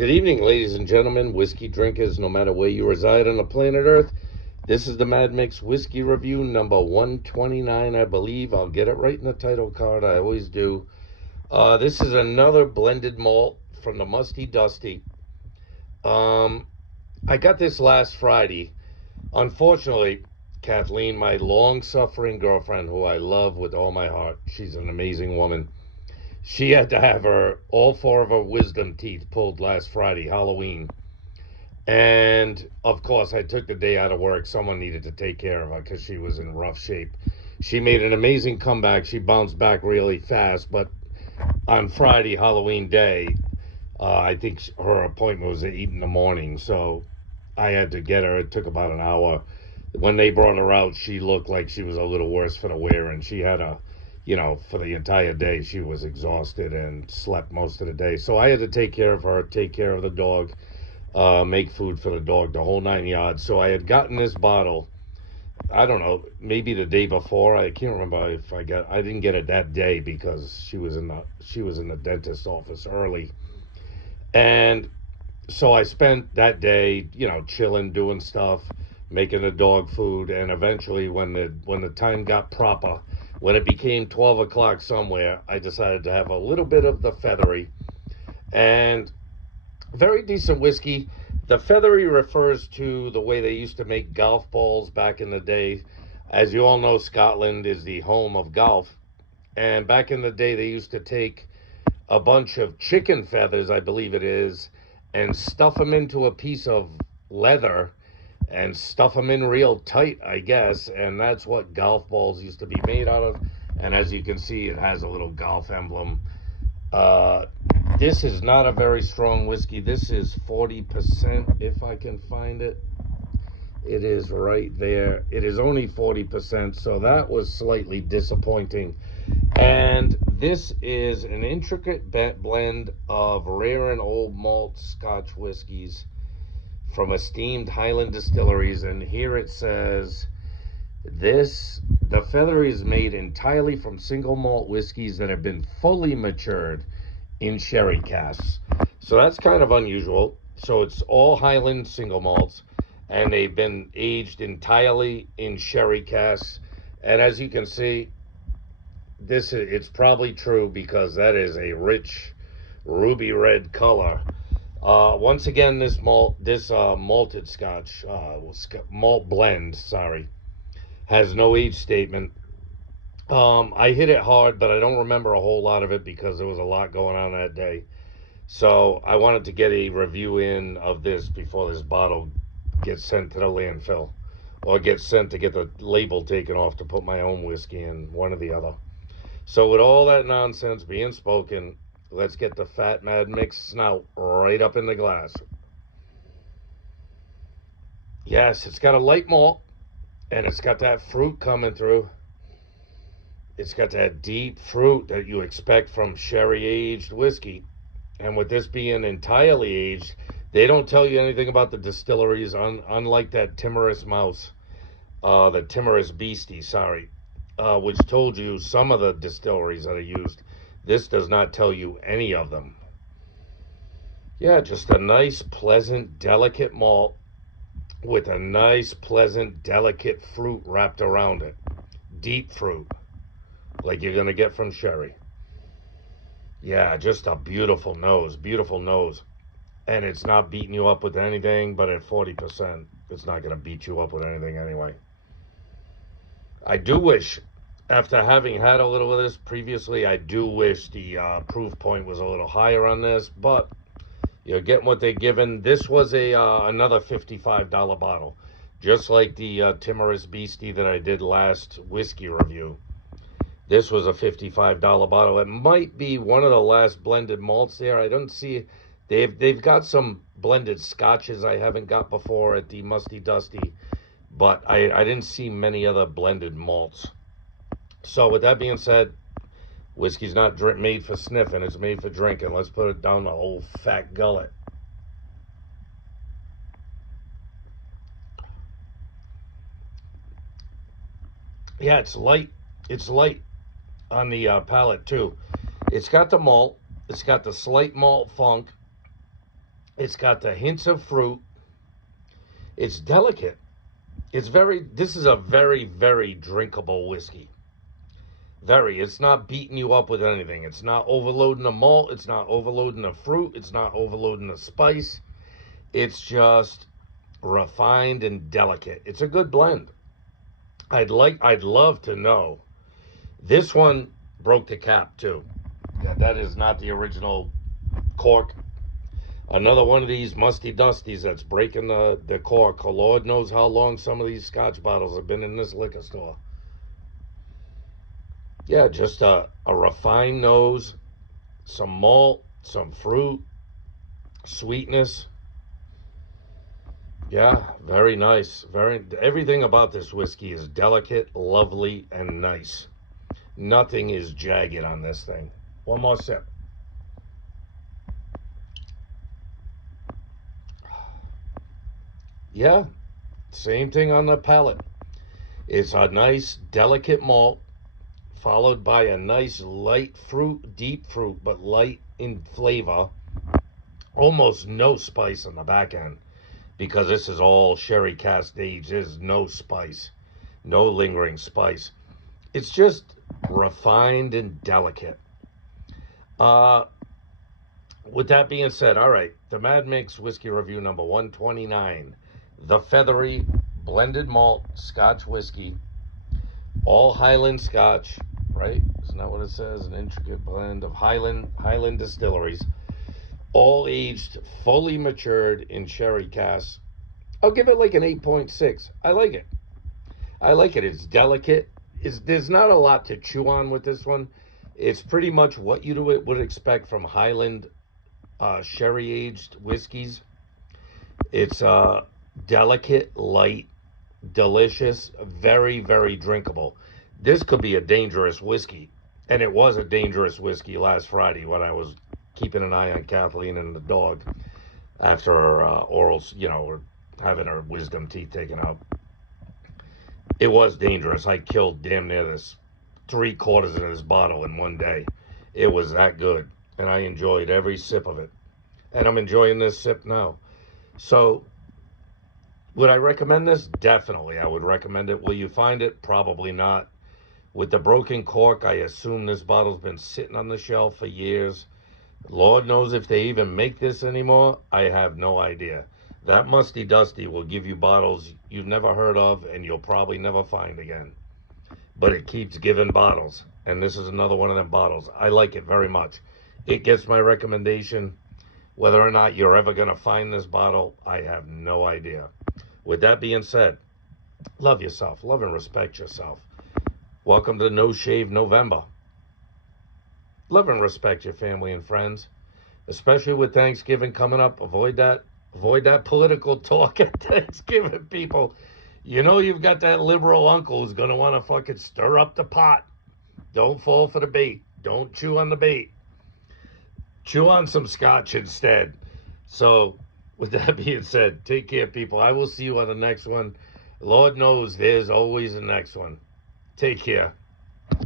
Good evening, ladies and gentlemen, whiskey drinkers, no matter where you reside on the planet Earth. This is the Mad Mix Whiskey Review number 129, I believe. I'll get it right in the title card. I always do. This is another blended malt from the Musty Dusty. I got this last Friday. Unfortunately, Kathleen, my long-suffering girlfriend, who I love with all my heart, she's an amazing woman. She had to have all four of her wisdom teeth pulled last Friday, Halloween. And of course, I took the day out of work. Someone needed to take care of her because she was in rough shape. She made an amazing comeback. She bounced back really fast. But on Friday, Halloween day, I think her appointment was at 8 in the morning. So I had to get her. It took about an hour. When they brought her out, she looked like she was a little worse for the wear. And she had for the entire day, she was exhausted and slept most of the day. So I had to take care of her, take care of the dog, make food for the dog, the whole 9 yards. So I had gotten this bottle, I don't know, maybe the day before. I can't remember if I didn't get it that day because she was in the dentist's office early. And so I spent that day, chilling, doing stuff, making the dog food, and eventually when the time got proper, when it became 12 o'clock somewhere, I decided to have a little bit of the Feathery. And very decent whiskey. The Feathery refers to the way they used to make golf balls back in the day. As you all know, Scotland is the home of golf. And back in the day, they used to take a bunch of chicken feathers, I believe it is, and stuff them into a piece of leather and stuff them in real tight, I guess. And that's what golf balls used to be made out of. And as you can see, it has a little golf emblem. This is not a very strong whiskey. This is 40%, if I can find it. It is right there. It is only 40%, so that was slightly disappointing. And this is an intricate blend of rare and old malt Scotch whiskeys from esteemed Highland distilleries. And here it says, the Feathery is made entirely from single malt whiskeys that have been fully matured in sherry casks. So that's kind of unusual. So it's all Highland single malts, and they've been aged entirely in sherry casks. And as you can see, it's probably true because that is a rich ruby red color. Once again, this malted Scotch, malt blend, has no age statement. I hit it hard, but I don't remember a whole lot of it because there was a lot going on that day. So I wanted to get a review in of this before this bottle gets sent to the landfill, or gets sent to get the label taken off to put my own whiskey in, one or the other. So with all that nonsense being spoken, let's get the Fat Mad Mix snout right up in the glass. Yes, it's got a light malt, and it's got that fruit coming through. It's got that deep fruit that you expect from sherry-aged whiskey. And with this being entirely aged, they don't tell you anything about the distilleries, unlike that Timorous Mouse, the Timorous Beastie, which told you some of the distilleries that are used. This does not tell you any of them. Yeah, just a nice, pleasant, delicate malt with a nice, pleasant, delicate fruit wrapped around it. Deep fruit, like you're going to get from sherry. Yeah, just a beautiful nose, beautiful nose. And it's not beating you up with anything, but at 40%, it's not going to beat you up with anything anyway. I do wish, after having had a little of this previously, I do wish the proof point was a little higher on this, but you're getting what they're giving. This was another $55 bottle, just like the Timorous Beastie that I did last whiskey review. This was a $55 bottle. It might be one of the last blended malts there. I don't see, they've got some blended scotches I haven't got before at the Musty Dusty, but I didn't see many other blended malts. So with that being said, whiskey's not made for sniffing, it's made for drinking. Let's put it down the old fat gullet. Yeah, it's light. It's light on the palate too. It's got the malt. It's got the slight malt funk. It's got the hints of fruit. It's delicate. This is a very, very drinkable whiskey. It's not beating you up with anything. It's not overloading the malt. It's not overloading the fruit. It's not overloading the spice. It's just refined and delicate. It's a good blend. I'd love to know. This one broke the cap too. Yeah, that is not the original cork. Another one of these musty dusties that's breaking the cork. Lord knows how long some of these scotch bottles have been in this liquor store. Yeah, just a refined nose, some malt, some fruit, sweetness. Yeah, very nice. Everything about this whiskey is delicate, lovely, and nice. Nothing is jagged on this thing. One more sip. Yeah, same thing on the palate. It's a nice, delicate malt, followed by a nice light fruit, deep fruit, but light in flavor. Almost no spice on the back end because this is all sherry cask aged. There's no spice, no lingering spice. It's just refined and delicate. With that being said, all right, the Mad Mix Whiskey Review number 129, the Feathery Blended Malt Scotch Whiskey, all Highland Scotch, right? Isn't that what it says? An intricate blend of Highland distilleries, all aged, fully matured in sherry casks. I'll give it like an 8.6. I like it. It's delicate. There's not a lot to chew on with this one. It's pretty much what you would expect from Highland sherry aged whiskeys. It's delicate, light, delicious, very, very drinkable. This could be a dangerous whiskey, and it was a dangerous whiskey last Friday when I was keeping an eye on Kathleen and the dog after her orals, or having her wisdom teeth taken out. It was dangerous. I killed damn near this 3/4 of this bottle in one day. It was that good, and I enjoyed every sip of it. And I'm enjoying this sip now. So, would I recommend this? Definitely, I would recommend it. Will you find it? Probably not. With the broken cork, I assume this bottle's been sitting on the shelf for years. Lord knows if they even make this anymore. I have no idea. That musty dusty will give you bottles you've never heard of and you'll probably never find again. But it keeps giving bottles. And this is another one of them bottles. I like it very much. It gets my recommendation. Whether or not you're ever going to find this bottle, I have no idea. With that being said, love yourself. Love and respect yourself. Welcome to No Shave November. Love and respect your family and friends, especially with Thanksgiving coming up. Avoid that political talk at Thanksgiving, people. You know you've got that liberal uncle who's going to want to fucking stir up the pot. Don't fall for the bait. Don't chew on the bait. Chew on some scotch instead. So, with that being said, take care, people. I will see you on the next one. Lord knows there's always a next one. Take care.